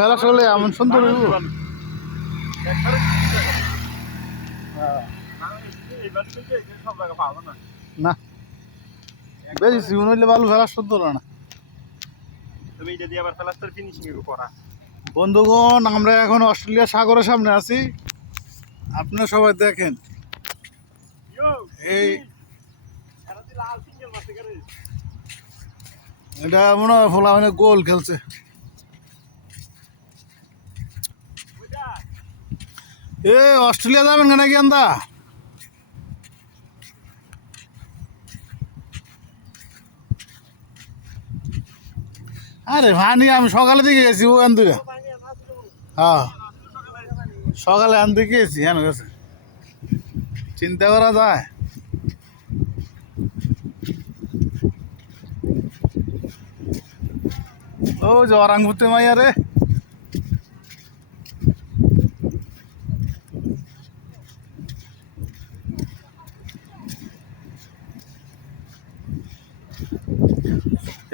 ফেলা চলে এমন সুন্দর না বেশি জীবন হইলে বালু ফেলা সুন্দর না। বন্ধুগণ, আমরা এখন অস্ট্রেলিয়া সাগরের সামনে আছি। আপনারা সবাই দেখেন, এই এটা মনে হয় ফোলা মানে গোল খেলছে। এ অস্ট্রেলিয়া যাবেন কেন কি আন্দা? আরে ভানি আমি সকালে দিকে গেছি ও আন্দুরা। হ্যাঁ সকালে আনতে গিয়েছি হ্যাঁ গেছে, চিন্তা করা যায়। ও যে অরাঙ্গুতে মাইয়া রে,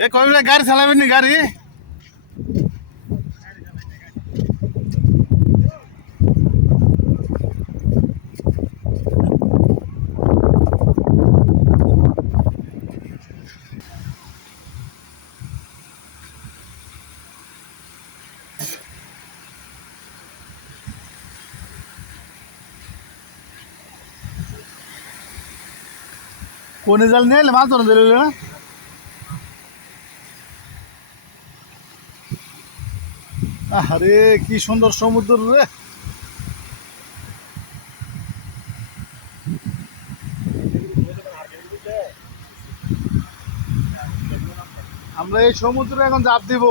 এ কবি গাড়ি চালাবেন নি গাড়ি? কোন জাল নিয়ে এলে মাছ ধরে দিল না? আরে কি সুন্দর সমুদ্র রে। আমরা এই সমুদ্রে এখন ঝাঁপ দিব।